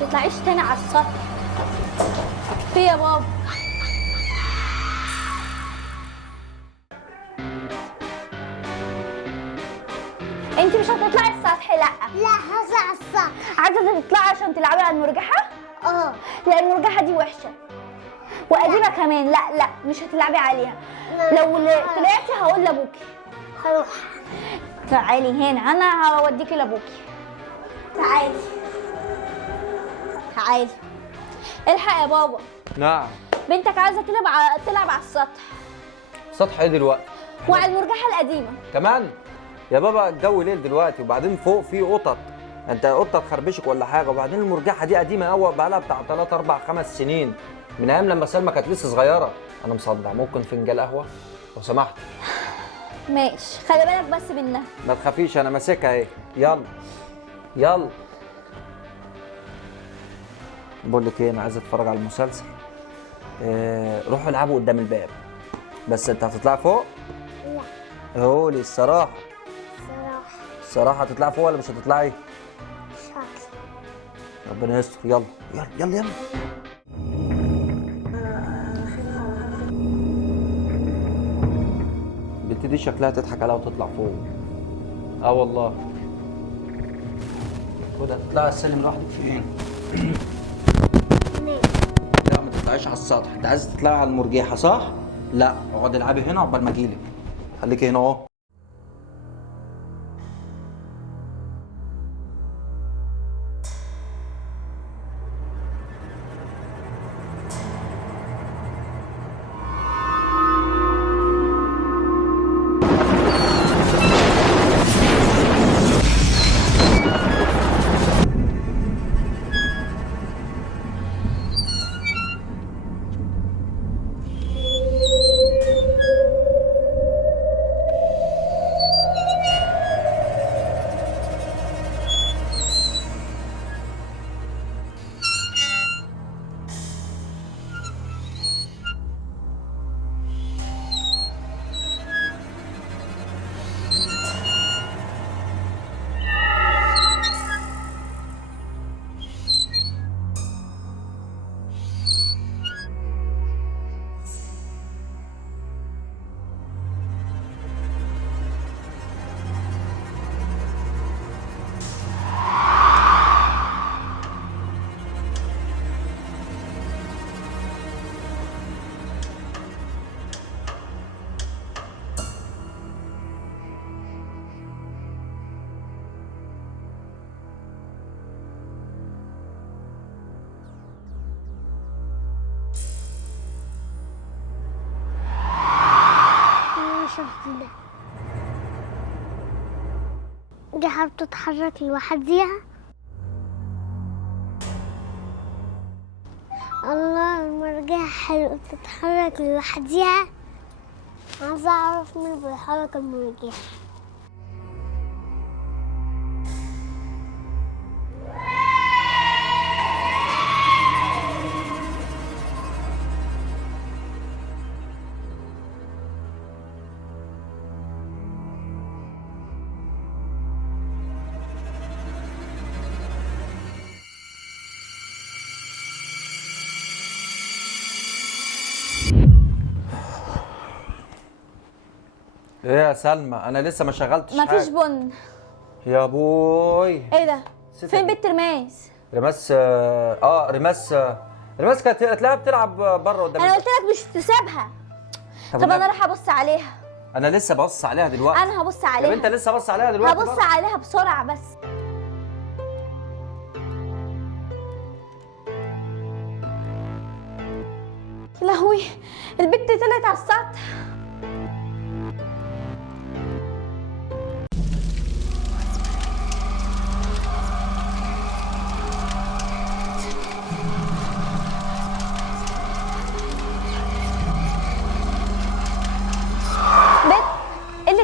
تطلعيش تاني على السطح. في يا بابا. انت مش هتطلعي السطح. لا لا هطلع السطح. عايزه تطلعي عشان تلعبي على المرجحه؟ اه لا المرجحه دي وحشه وقديمه كمان. لا مش هتلعبي عليها. لو طلعتي هقول لابوكي. هروح. تعالي هنا، انا هوديكي لابوكي. تعالي الحق يا بابا. نعم. بنتك عايزه تلعب على السطح. سطح ايه دلوقتي؟ وعلى المرجحه القديمه كمان؟ يا بابا الجو ليل دلوقتي، وبعدين فوق في قطط، انت قطه تخربشك ولا حاجه، وبعدين المرجحه دي قديمه قوي، بقى لها بتاع 3 4 5 سنين، من ايام لما سلمى كانت لسه صغيره. انا مصدع، ممكن فنجان قهوه لو سمحت؟ ماشي، خلي بالك بس منها. ما تخافيش انا ماسكها اهي. يلا يلا. بقول لك ايه، انا عايز اتفرج على المسلسل. روحوا العبوا قدام الباب، بس انت هتطلع فوق؟ لا قولي الصراحه. صراحة الصراحه هتطلعي فوق ولا مش هتطلعي؟ مش هطلع. ربنا يستر. يلا يلا يلا يلا. البنت دي شكلها تضحك عليها وتطلع فوق. اه والله. خد هتطلعي السلم لوحدك فين؟ لا ما تطلعيش على السطح، انت عايزه تطلعي على المرجيحه صح؟ لا اقعدي العبي هنا عقبال ما اجيلك. خليكي هنا اهو. شفت دي حابة تتحرك لوحديها. الله المرجحة حلوة تتحرك لوحديها. عايزة أعرف مين بيحرك المرجحة. ايه يا سلمى، انا لسه ما شغلتش حاجه. مفيش بن. يا بوي. ايه ده؟ فين بنت رماس؟ رماس رماس. رماس كانت هتلاقيها بتلعب بره قدام انا قلت لك مش تسيبها. طب انا راح ابص عليها. انا لسه ببص عليها دلوقتي. انا هبص عليها. طب انت لسه بص عليها دلوقتي؟ هبص عليها بسرعه بس. يا لهوي البنت طلعت على السطح.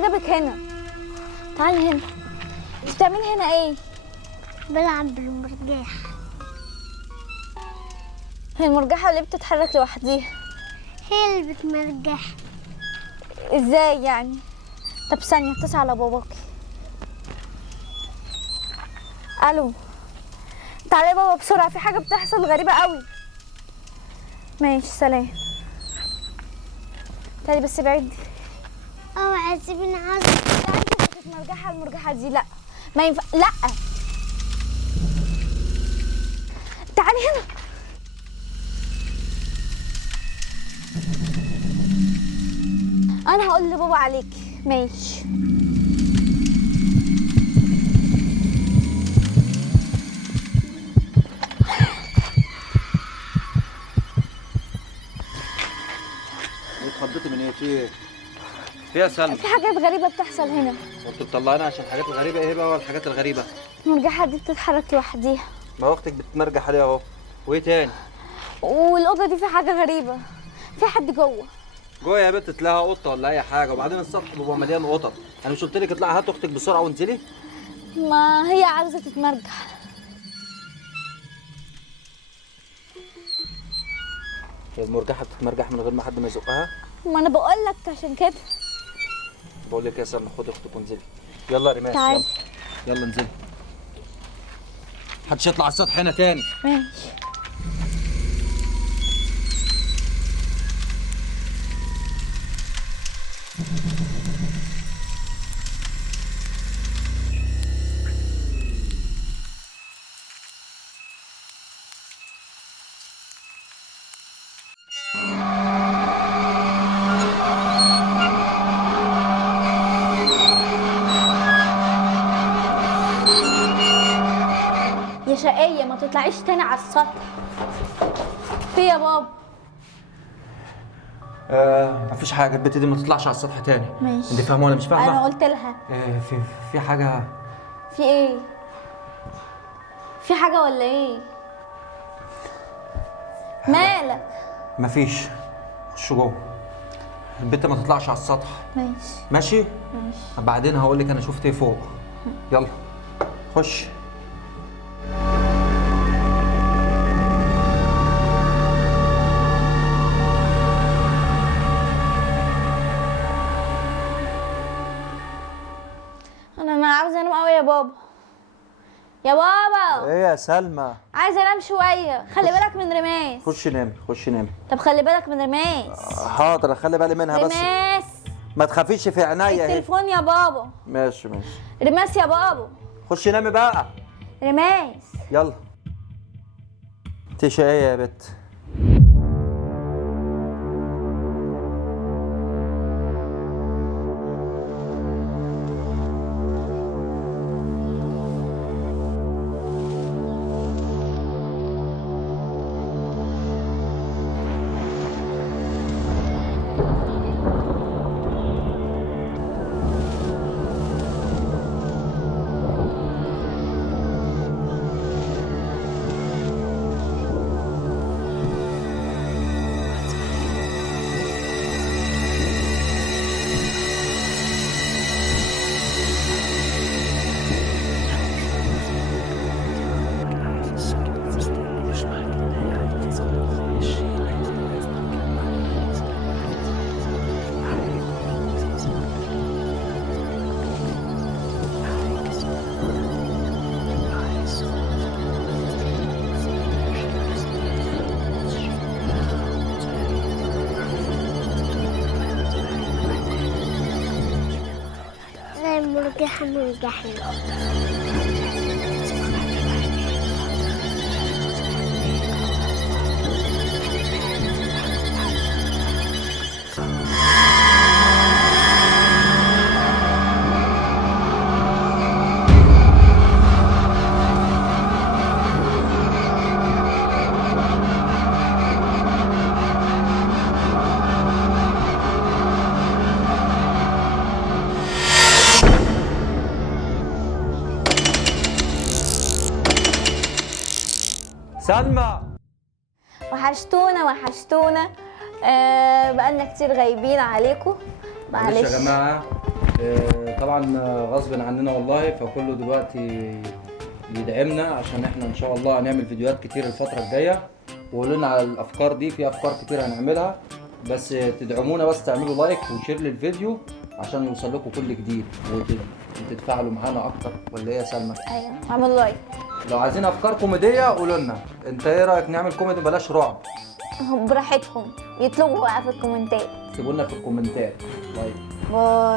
جابك هنا؟ تعالي هنا. انت بتعملي هنا ايه؟ بلعب بالمرجحة. هي المرجحة اللي بتتحرك لوحديها؟ هي اللي بتمرجح. ازاي يعني؟ طب ثانية اتصل على باباكي. الو تعالى يا بابا بسرعه، في حاجه بتحصل غريبه قوي. ماشي سلام. تعالي بس بعيد. اوعى تسيبني عايزة. تتمرجحها المرجحه دي، لا ما ينفع، لا تعالي هنا. انا هقول لبابا عليكي. ماشي. اتخضيتي من ايه؟ في ايه؟ في يا سلمى؟ في حاجات غريبه بتحصل هنا. وانتوا مطلعينها عشان الحاجات الغريبه؟ ايه بقى الحاجات الغريبه؟ المرجحه دي بتتحرك لوحديها. ما اختك بتمرجح عليها اهو. وايه تاني؟ والاوضه دي في حاجه غريبه، في حد جوه. جوه يا بنت تلاقيها قطه ولا اي حاجه، وبعدين السطح بيبقى مليان قطط. انا مش قلت لك اطلعي هات اختك بسرعه وانزلي؟ ما هي عاوزه تتمرجح. هي المرجحه بتتمرجح من غير ما حد ما يزقها؟ ما انا بقول لك عشان كده. بقول لك يا سلمى خدي اختك وانزلي. يلا يا ريماس تعالي. يلا انزلي. محدش يطلع على السطح هنا تاني. ماشي. يا شقية ما تطلعيش تاني على السطح. في يا بابا. مفيش حاجه، البت دي ما تطلعش على السطح تاني. ماشي. انت فاهمه ولا مش فاهمه؟ انا قلت لها. في حاجه. في ايه؟ في حاجة ولا ايه؟ مالك؟ مفيش. خش جوه. البت ما تطلعش على السطح. ماشي. ماشي؟ ماشي. بعدين هقول لك انا شفت ايه فوق. يلا خش. انا عاوزة انام قوي يا بابا. يا بابا ايه يا سلمى؟ عايزة انام شوية. خلي بالك من رماس. خش نامي خش نامي. طب خلي بالك من رماس. حاضر اخلي بالي منها بس. رماس. ما تخافيش في عينيا اهي. التليفون يا بابا. ماشي ماشي. رماس يا بابا. خش نامي بقى. رماس. يلا. انت شقية يا بت. زي المرجحة مرجحة. سلمى وحشتونا وحشتونا. بقالنا كتير غايبين عليكم. معلش يا جماعه. طبعا غصب عننا والله، فكله دلوقتي يدعمنا عشان احنا ان شاء الله هنعمل فيديوهات كتير الفتره الجايه. وقولوا لنا على الافكار دي، في افكار كتير هنعملها، بس تدعمونا، بس تعملوا لايك وشير للفيديو عشان يوصل لكم كل جديد وتتفاعلوا معانا اكتر. ولا ايه يا سلمى؟ ايوه اعملوا لايك. لو عايزين افكار كوميديه قولوا لنا. انت ايه رايك نعمل كوميدي بلاش رعب؟ براحتكم يطلبوا بقى في الكومنتات. سيبوا لنا في الكومنتات. طيب باي.